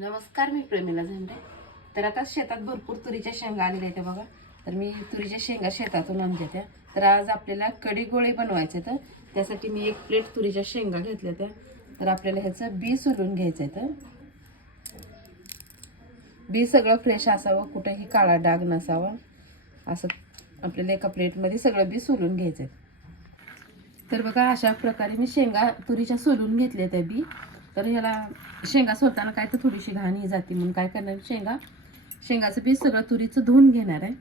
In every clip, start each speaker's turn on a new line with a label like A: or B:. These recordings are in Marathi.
A: नमस्कार मी प्रेमिला झेंडे. तर आता शेतात भरपूर तुरीच्या शेंगा आलेल्या आहेत बघा. तर मी तुरीच्या शेंगा शेतातून आणल्या त्या. तर आज आपल्याला कडी गोळे बनवायचे तर त्यासाठी मी एक प्लेट तुरीच्या शेंगा घेतल्या त्या. तर आपल्याला ह्याचं बी सोलून घ्यायचं आहे तर बी सगळं फ्रेश असावं कुठेही काळा डाग नसावा. असं आपल्याला एका प्लेटमध्ये सगळं बी सोलून घ्यायचं आहे. तर बघा अशा प्रकारे मी शेंगा तुरीच्या सोलून घेतल्या त्या बी. तर ह्याला शेंगा सोलताना काय तर थोडीशी घाण ही जाते म्हणून काय करणार शेंगा. शेंगाचं बी सगळं तुरीचं धुवून घेणार आहे.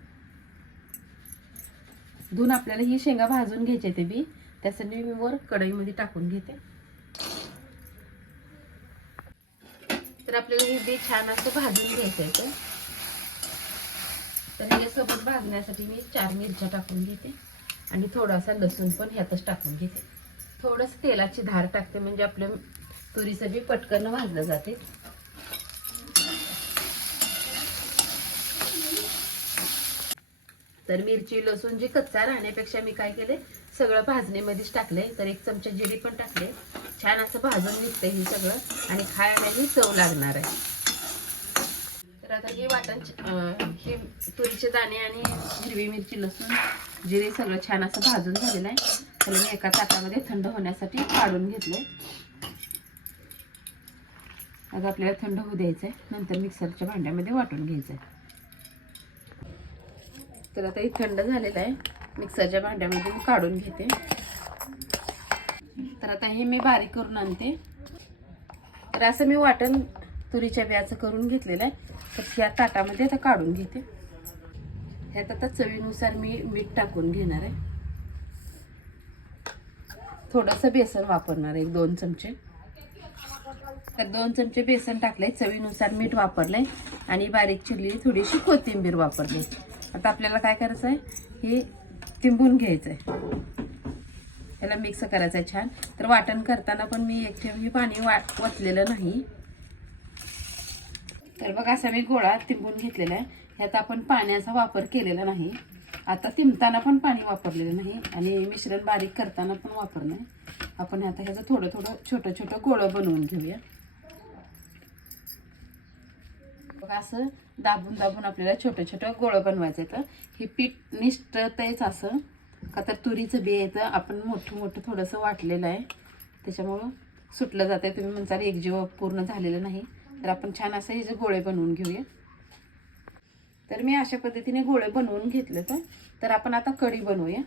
A: धुवून आपल्याला ही शेंगा भाजून घ्यायचे ते बी. त्यासाठी मी वर कढईमध्ये टाकून घेते. तर आपल्याला हे बी छान असं भाजून घ्यायचं आहे ते. तर यासोबत भाजण्यासाठी मी चार मिरच्या टाकून घेते. आणि थोडासा लसूण पण ह्यातच टाकून घेते. थोडंसं तेलाची धार टाकते म्हणजे आपलं तुरीचं बी पटकन भाजलं जाते. तर मिरची लसूण जे कच्चा राहण्यापेक्षा मी काय केले सगळं भाजणीमध्येच टाकले तर एक चमचा जिरी पण टाकले छान असं भाजून निघतंय हे सगळं आणि खायलाही चव लागणार आहे. तर आता हे वाटण हे तुरीचे दाणे आणि हिरवी मिरची लसूण जिरे सगळं छान असं भाजून झालेलं आहे. त्याला मी एका ताटामध्ये थंड होण्यासाठी काढून घेतलं आता आपल्याला थंड होऊ द्यायचं आहे नंतर मिक्सरच्या भांड्यामध्ये वाटून घ्यायचं आहे तर आता हे थंड झालेलं आहे. मिक्सरच्या भांड्यामध्ये मी काढून घेते. तर आता हे मी बारीक करून आणते. तर असं मी वाटण तुरीच्या बियाचं करून घेतलेलं आहे. तर या ताटामध्ये आता काढून घेते. ह्यात आता चवीनुसार मी मीठ टाकून घेणार आहे. थोडंसं बेसन वापरणार आहे एक दोन चमचे. तर दोन चमचे बेसन टाकले चवीनुसार मीठ वापरलंय. आणि बारीक चिरलेली थोडीशी कोथिंबीर वापरली. आता आपल्याला काय करायचं आहे हे तिंबून घ्यायचं आहे त्याला मिक्स करायचं आहे छान. तर वाटण करताना पण मी एक ठेव हे पाणी वाट वतलेलं नाही. तर बघा असा मी गोळा तिंबून घेतलेला आहे. ह्यात आपण पाण्याचा वापर केलेला नाही. आता तिंबताना पण पाणी वापरलेलं नाही. आणि मिश्रण बारीक करताना पण वापरलं आहे आपण आता ह्याचं थोडं थोडं छोटं छोटं गोळं बनवून घेऊया. बघा असं दाबून दाबून आपल्याला छोटं छोटं गोळं बनवायचं आहे तर. हे पीठ निष्ठतेच असं. का तर तुरीचं बी येतं आपण मोठं मोठं थोडंसं वाटलेलं आहे. त्याच्यामुळं सुटलं जातं तुम्ही म्हणताल एकजीव पूर्ण झालेलं नाही. तर आपण छान असं हे जे गोळे बनवून घेऊया. तर मी अशा पद्धतीने गोळे बनवून घेतलं तर. तर आपण आता कढी बनवूया.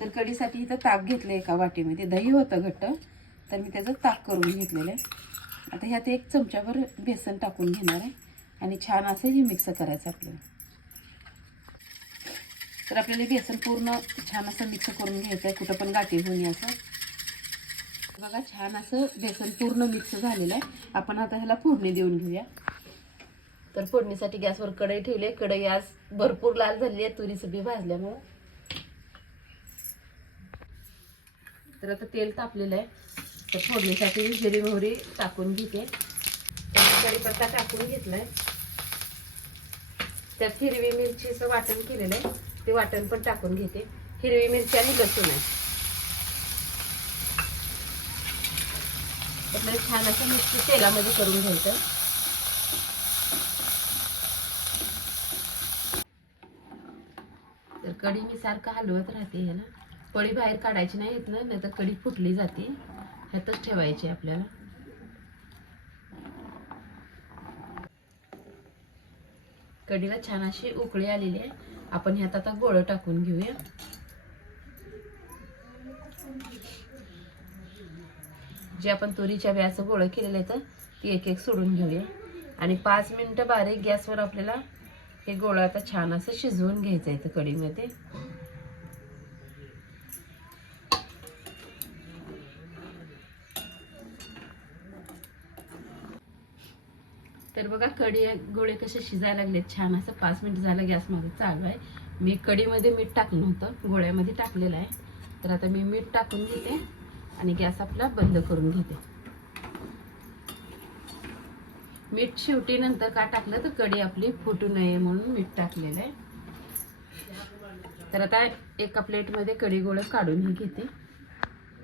A: तर कढीसाठी इथं ताक घेतलं एका वाटीमध्ये. दही होतं घट्ट. तर मी त्याचं ताक करून घेतलेलं आहे. आता ह्यात एक चमच्याभर बेसन टाकून घेणार आहे. आणि छान असं हे मिक्स करायचं आपल्याला. तर आपल्याला बेसन पूर्ण छान असं मिक्स करून घ्यायचं आहे कुठं पण गाठी होऊन असं. बघा छान असं बेसन पूर्ण मिक्स झालेलं आहे. आपण आता ह्याला फोडणी देऊन घेऊया. तर फोडणीसाठी गॅसवर कढई ठेवली आहे. कढई आज भरपूर लाल झाली आहे तुरीचं बी भाजल्यामुळं. तर आता तेल तापलेलं आहे. तर फोडणीसाठी जिरी मोहरी टाकून घेते. कढीपत्ता टाकून घेतलाय. त्यात हिरवी मिरचीचं वाटण केलेलं आहे. ते वाटण पण टाकून घेते. हिरवी मिरची आणि लसूण आहे. आपल्याला छान असं मिरची तेलामध्ये करून घ्यायचं. तर कढी मी सारखं हलवत राहते ह्याला पळी बाहेर काढायची नाही येत ना तर कढी फुटली जाते. ह्यातच ठेवायची आपल्याला. कढीला छान अशी उकळी आलेली आहे. आपण ह्यात आता गोळं टाकून घेऊया. जे आपण तुरीच्या व्याचं गोळं केलेलं आहे तर ती एक एक सोडून घेऊया. आणि पाच मिनिटं बारीक गॅसवर आपल्याला हे गोळं आता छान असं शिजवून घ्यायचं आहे कढीमध्ये तर बघा कढी गोळे कसे शिजायला लागले छान असं पाच मिनिट झालं गॅसमध्ये चालू आहे. मी कढीमध्ये मीठ टाकलं होतं. गोळ्यामध्ये टाकलेलं आहे. तर आता मी मीठ टाकून घेते आणि गॅस आपला बंद करून घेते. मीठ शेवटी नंतर का टाकलं तर कढी आपली फुटू नये म्हणून मीठ टाकलेलं आहे. तर आता एका प्लेटमध्ये कढी गोळं काढूनही घेते.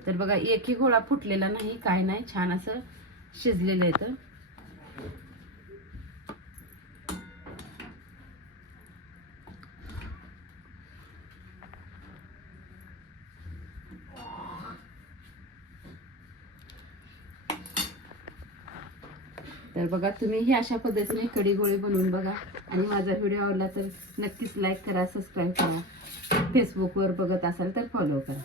A: तर बघा एकही गोळा फुटलेला नाही काय नाही छान असं शिजलेलं आहे तर बघा तुम्ही ही अशा पद्धतीने कडी गोळी बनवून बघा. आणि माझा व्हिडिओ आवडला तर नक्कीच लाईक करा सबस्क्राईब करा. फेसबुकवर बघत असाल तर फॉलो करा.